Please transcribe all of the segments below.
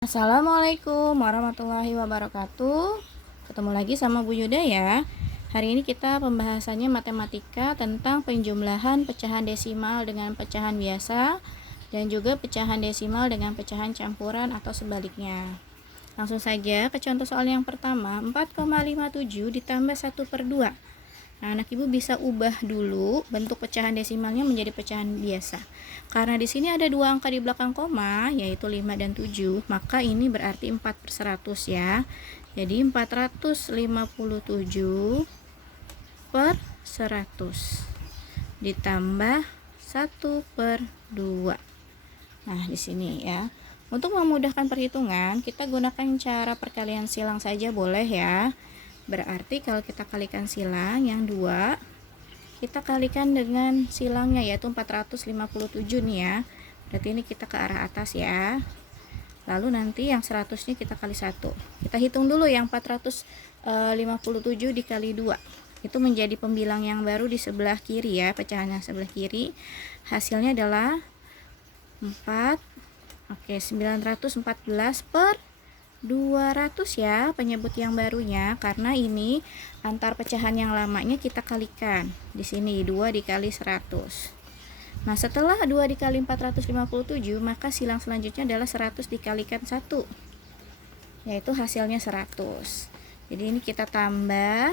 Assalamualaikum warahmatullahi wabarakatuh. Ketemu lagi sama Bu Yuda ya. Hari ini kita pembahasannya matematika tentang penjumlahan pecahan desimal dengan pecahan biasa dan juga pecahan desimal dengan pecahan campuran atau sebaliknya. Langsung saja ke contoh soal yang pertama, 4,57 ditambah 1/2. Nah, anak ibu bisa ubah dulu bentuk pecahan desimalnya menjadi pecahan biasa. Karena di sini ada dua angka di belakang koma, yaitu 5 dan 7, maka ini berarti 4/100 ya. Jadi 457 per 100 ditambah 1/2. Nah, di sini ya. Untuk memudahkan perhitungan, kita gunakan cara perkalian silang saja boleh ya. Berarti kalau kita kalikan silang yang 2, kita kalikan dengan silangnya yaitu 457 nih ya. Berarti ini kita ke arah atas ya. Lalu nanti yang 100-nya kita kali 1. Kita hitung dulu yang 457 dikali 2. Itu menjadi pembilang yang baru di sebelah kiri ya, pecahan yang sebelah kiri. Hasilnya adalah 914 per 200 ya, penyebut yang barunya, karena ini antar pecahan yang lamanya kita kalikan. Di sini 2 dikali 100. Nah, setelah 2 dikali 457, maka silang selanjutnya adalah 100 dikalikan 1, yaitu hasilnya 100. Jadi ini kita tambah.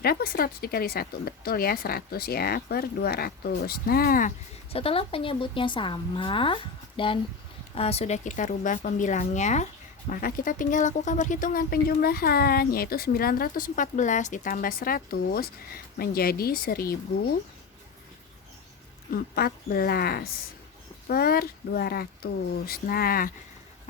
Berapa 100 dikali 1? Betul ya, 100 ya, per 200. Nah, setelah penyebutnya sama dan sudah kita rubah pembilangnya, maka kita tinggal lakukan perhitungan penjumlahan, yaitu 914 ditambah 100 menjadi 1014 per 200. Nah,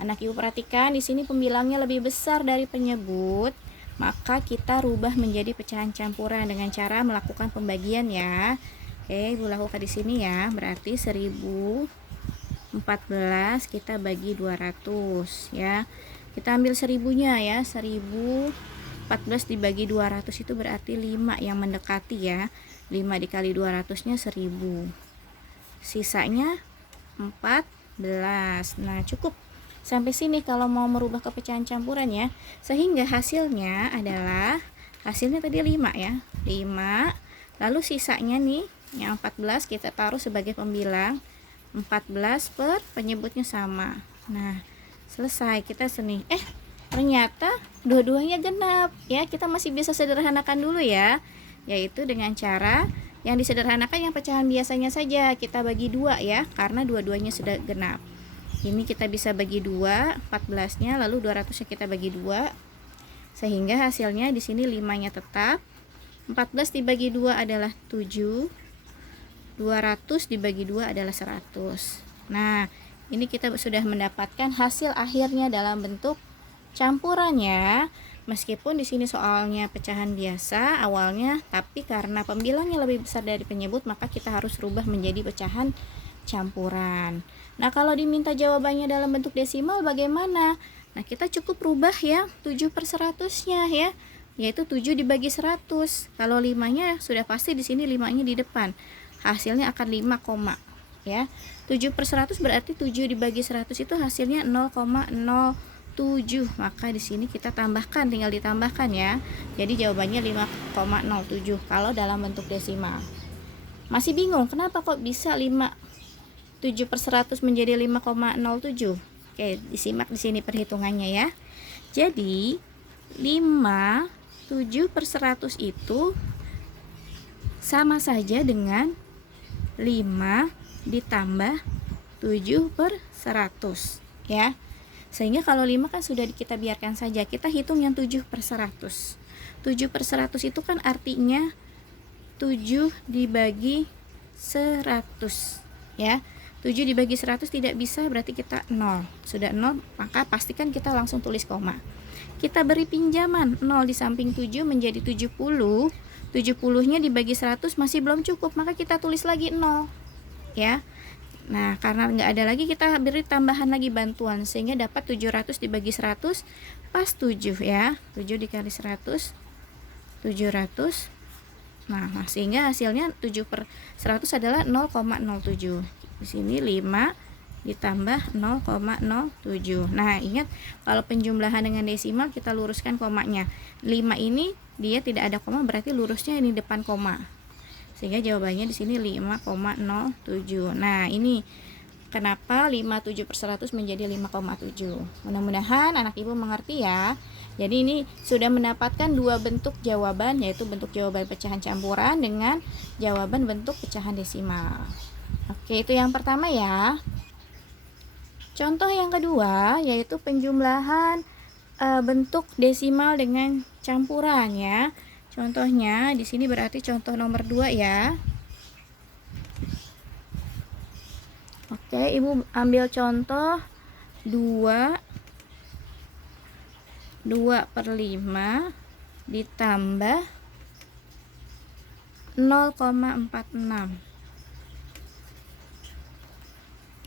anak ibu perhatikan di sini pembilangnya lebih besar dari penyebut, maka kita rubah menjadi pecahan campuran dengan cara melakukan pembagian ya. Oke, ibu lakukan di sini ya. Berarti 1014 kita bagi 200 ya. Kita ambil 1000-nya ya. 1014 dibagi 200 itu berarti 5 yang mendekati ya. 5 dikali 200-nya 1000. Sisanya 14. Nah, cukup sampai sini kalau mau merubah ke pecahan campuran ya. Sehingga hasilnya adalah, hasilnya tadi 5 ya. 5. Lalu sisanya nih yang 14 kita taruh sebagai pembilang. 14 per penyebutnya sama. Nah, selesai kita seni. Ternyata dua-duanya genap ya. Kita masih bisa sederhanakan dulu ya, yaitu dengan cara yang disederhanakan yang pecahan biasanya saja kita bagi 2 ya, karena dua-duanya sudah genap. Ini kita bisa bagi 2, 14-nya, lalu 200-nya kita bagi 2. Sehingga hasilnya di sini 5-nya tetap. 14 dibagi 2 adalah 7. 200 dibagi 2 adalah 100. Nah, ini kita sudah mendapatkan hasil akhirnya dalam bentuk campurannya. Meskipun di sini soalnya pecahan biasa awalnya, tapi karena pembilangnya lebih besar dari penyebut, maka kita harus rubah menjadi pecahan campuran. Nah, kalau diminta jawabannya dalam bentuk desimal bagaimana? Nah, kita cukup rubah ya 7/100-nya ya, yaitu 7 dibagi 100. Kalau 5-nya sudah pasti di sini 5-nya di depan. Hasilnya akan 5, ya. 7/100 berarti 7 dibagi 100 itu hasilnya 0,07. Maka di sini kita tambahkan, tinggal ditambahkan ya. Jadi jawabannya 5,07 kalau dalam bentuk desimal. Masih bingung kenapa kok bisa 7/100 menjadi 5,07? Oke, disimak di sini perhitungannya ya. Jadi 7/100 itu sama saja dengan 5 ditambah 7/100 ya. Sehingga kalau 5 kan sudah kita biarkan saja. Kita hitung yang 7/100. 7/100 itu kan artinya 7 dibagi 100 ya. 7 dibagi 100 tidak bisa, berarti kita 0. Sudah 0, maka pastikan kita langsung tulis koma. Kita beri pinjaman 0 di samping 7 menjadi 70. 70-nya dibagi 100 masih belum cukup, maka kita tulis lagi 0 ya. Nah, karena nggak ada lagi, kita beri tambahan lagi bantuan sehingga dapat 700 dibagi 100 pas 7 ya. 7 dikali 100 700. Nah, sehingga hasilnya 7/100 adalah 0,07. Di sini 5 ditambah 0,07. Nah, ingat kalau penjumlahan dengan desimal kita luruskan komanya. 5 ini dia tidak ada koma, berarti lurusnya ini depan koma. Sehingga jawabannya di sini 5,07. Nah, ini kenapa 57/100 menjadi 5,7. Mudah-mudahan anak ibu mengerti ya. Jadi ini sudah mendapatkan dua bentuk jawaban, yaitu bentuk jawaban pecahan campuran dengan jawaban bentuk pecahan desimal. Oke, itu yang pertama ya. Contoh yang kedua yaitu penjumlahan bentuk desimal dengan campuran ya. Contohnya di sini berarti contoh nomor 2 ya. Oke, ibu ambil contoh 2 2/5 ditambah 0,46.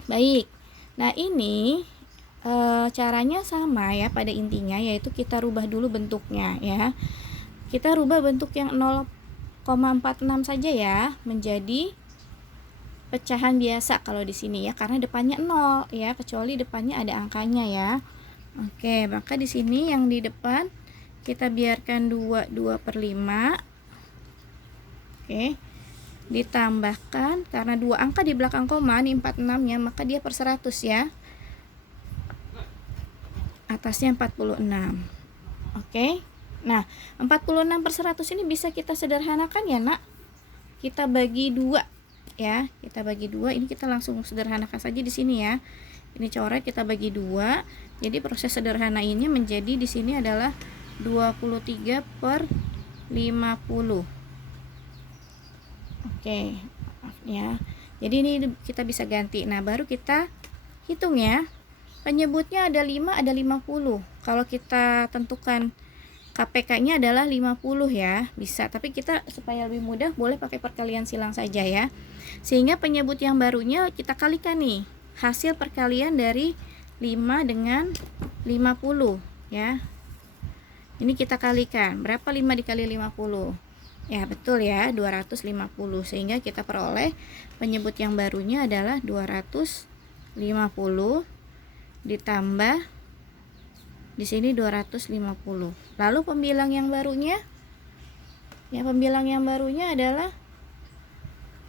Baik. Nah, ini caranya sama ya pada intinya, yaitu kita rubah dulu bentuknya ya. Kita rubah bentuk yang 0,46 saja ya menjadi pecahan biasa kalau di sini ya, karena depannya 0 ya, kecuali depannya ada angkanya ya. Oke, maka di sini yang di depan kita biarkan 2/5. Oke. Ditambahkan karena dua angka di belakang koma nih 46 nya, maka dia per 100 ya. Atasnya 46. Oke. Nah, 46/100 ini bisa kita sederhanakan ya, Nak. Kita bagi 2 ya. Kita bagi 2, ini kita langsung sederhanakan saja di sini ya. Ini coret kita bagi 2. Jadi proses sederhana ini menjadi di sini adalah 23/50. Oke, ya. Jadi ini kita bisa ganti. Nah, baru kita hitung ya. Penyebutnya ada 5, ada 50. Kalau kita tentukan KPK-nya adalah 50 ya, bisa. Tapi kita supaya lebih mudah boleh pakai perkalian silang saja ya. Sehingga penyebut yang barunya kita kalikan nih. Hasil perkalian dari 5 dengan 50 ya. Ini kita kalikan. Berapa 5 dikali 50? Ya, betul ya, 250. Sehingga kita peroleh penyebut yang barunya adalah 250 ditambah di sini 250. Lalu pembilang yang barunya? Ya, pembilang yang barunya adalah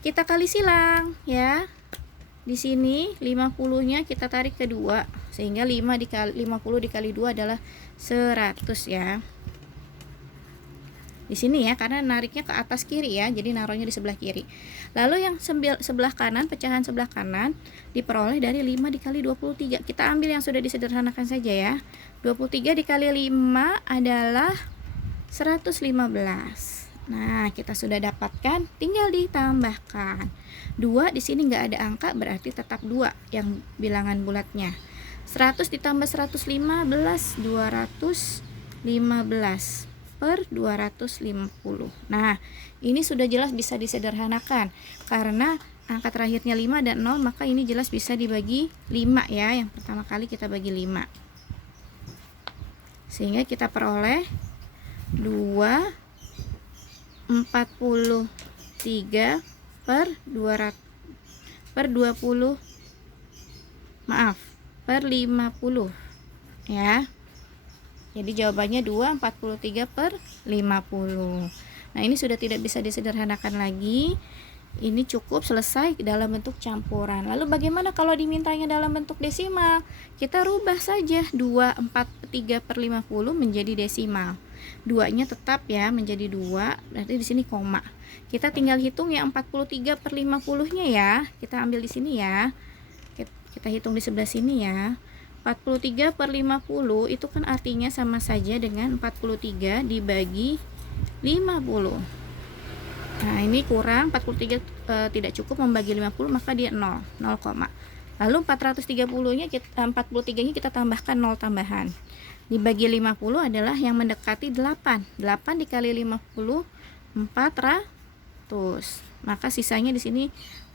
kita kali silang ya. Di sini 50-nya kita tarik ke 2, sehingga 50 dikali 2 adalah 100 ya. Di sini ya, karena nariknya ke atas kiri ya, jadi naruhnya di sebelah kiri. Lalu yang sebelah kanan, pecahan sebelah kanan diperoleh dari 5 dikali 23. Kita ambil yang sudah disederhanakan saja ya. 23 dikali 5 adalah 115. Nah, kita sudah dapatkan, tinggal ditambahkan. 2 di sini nggak ada angka, berarti tetap 2 yang bilangan bulatnya. 100 ditambah 115, 215 per 250. Nah, ini sudah jelas bisa disederhanakan. Karena angka terakhirnya 5 dan 0, maka ini jelas bisa dibagi 5 ya. Yang pertama kali kita bagi 5. Sehingga kita peroleh 243 per 20, per 50 ya. Jadi jawabannya 243 per 50. Nah, ini sudah tidak bisa disederhanakan lagi. Ini cukup selesai dalam bentuk campuran. Lalu bagaimana kalau dimintanya dalam bentuk desimal? Kita rubah saja 243 per 50 menjadi desimal. 2-nya tetap ya menjadi 2, berarti di sini koma. Kita tinggal hitung yang 43 per 50-nya ya. Kita ambil di sini ya. Kita hitung di sebelah sini ya. 43 per 50 itu kan artinya sama saja dengan 43 dibagi 50. Nah, ini kurang 43 tidak cukup membagi 50, maka dia 0 koma. Lalu 430-nya 43-nya kita tambahkan 0 tambahan. Dibagi 50 adalah yang mendekati 8. 8 dikali 50 400. Maka sisanya di sini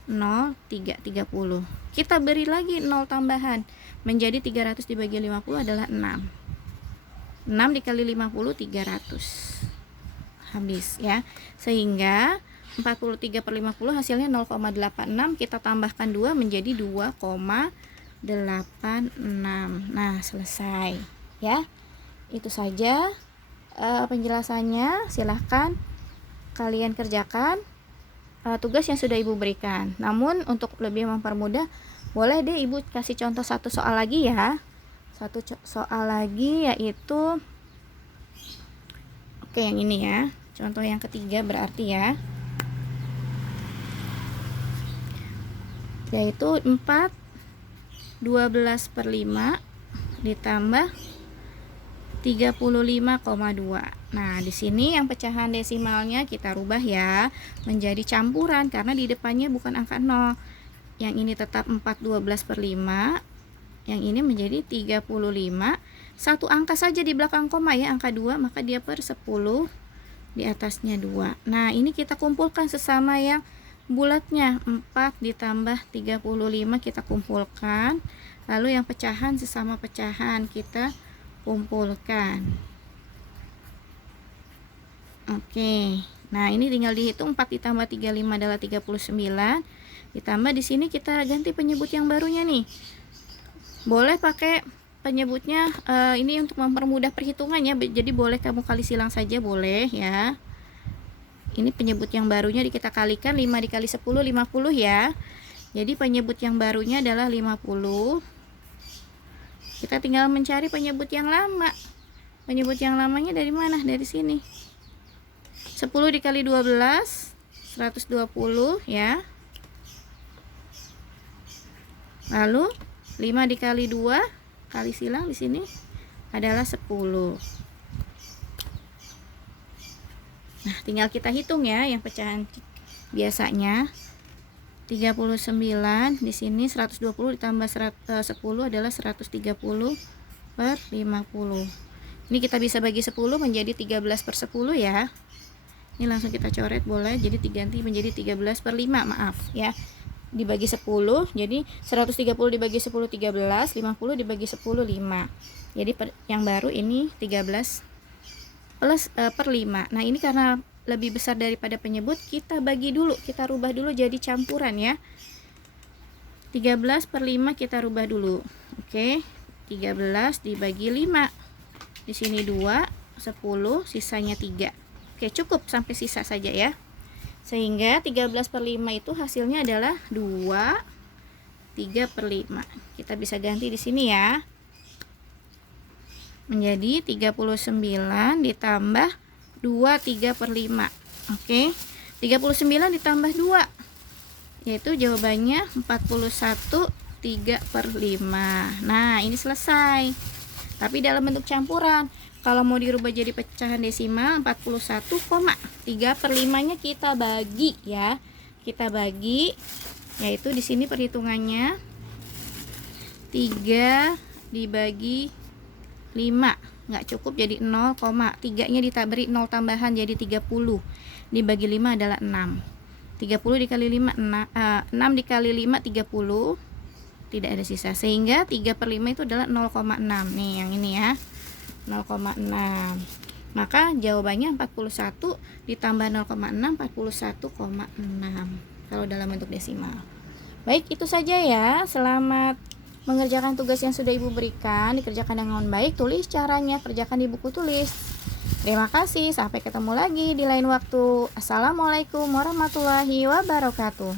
0,330. Kita beri lagi 0 tambahan. Menjadi 300 dibagi 50 adalah 6. 6 dikali 50 300. Habis ya. Sehingga 43 per 50 hasilnya 0,86. Kita tambahkan 2 menjadi 2,7. Nah, selesai ya. Itu saja penjelasannya. Silahkan kalian kerjakan tugas yang sudah Ibu berikan. Namun untuk lebih mempermudah, boleh deh Ibu kasih contoh satu soal lagi ya. Satu soal lagi yaitu yang ini ya. Contoh yang ketiga berarti ya. Yaitu 4/12/5 ditambah 35,2. Nah, di sini yang pecahan desimalnya kita rubah ya menjadi campuran karena di depannya bukan angka 0. Yang ini tetap 4/12/5. Yang ini menjadi 35. Satu angka saja di belakang koma ya, angka 2, maka dia per 10, di atasnya 2. Nah, ini kita kumpulkan sesama yang bulatnya. 4 ditambah 35 kita kumpulkan. Lalu yang pecahan sesama pecahan kita kumpulkan. Oke. Nah, ini tinggal dihitung 4 ditambah 35 adalah 39. Ditambah di sini kita ganti penyebut yang barunya nih. Boleh pakai penyebutnya ini untuk mempermudah perhitungannya. Jadi boleh kamu kali silang saja boleh ya. Ini penyebut yang barunya kita kalikan 5 dikali 10 50 ya. Jadi penyebut yang barunya adalah 50. Kita tinggal mencari penyebut yang lama. Penyebut yang lamanya dari mana? Dari sini. 10 dikali 12 120 ya. Lalu 5 dikali 2 kali silang di sini adalah 10. Nah, tinggal kita hitung ya yang pecahan biasanya. 39 di sini 120 ditambah 10 adalah 130/50. Ini kita bisa bagi 10 menjadi 13/10 ya. Ini langsung kita coret boleh, jadi diganti menjadi 13/5, maaf ya. Dibagi 10, jadi 130 dibagi 10 13, 50 dibagi 10 5. Jadi yang baru ini 13 per 5. Nah, ini karena lebih besar daripada penyebut, kita bagi dulu, kita rubah dulu jadi campuran ya. 13/5 kita rubah dulu. Oke, 13 dibagi 5. Di sini 2, 10, sisanya 3. Oke, cukup sampai sisa saja ya. Sehingga 13/5 itu hasilnya adalah 2 3/5. Kita bisa ganti di sini ya. Menjadi 39 ditambah 2 3/5. Oke. 39 ditambah 2 yaitu jawabannya 41 3/5. Nah, ini selesai. Tapi dalam bentuk campuran. Kalau mau dirubah jadi pecahan desimal 41,3/5-nya kita bagi ya. Kita bagi, yaitu di sini perhitungannya 3 dibagi 5. Nggak cukup jadi 0, 3-nya beri 0 tambahan jadi 30. Dibagi 5 adalah 6. 30 dikali 5 6 dikali 5 30. Tidak ada sisa. Sehingga 3/5 itu adalah 0,6. Nih yang ini ya. 0,6. Maka jawabannya 41 ditambah 0,6 41,6 kalau dalam bentuk desimal. Baik, itu saja ya. Selamat mengerjakan tugas yang sudah Ibu berikan. Dikerjakan dengan baik. Tulis caranya, kerjakan di buku tulis. Terima kasih. Sampai ketemu lagi di lain waktu. Assalamualaikum warahmatullahi wabarakatuh.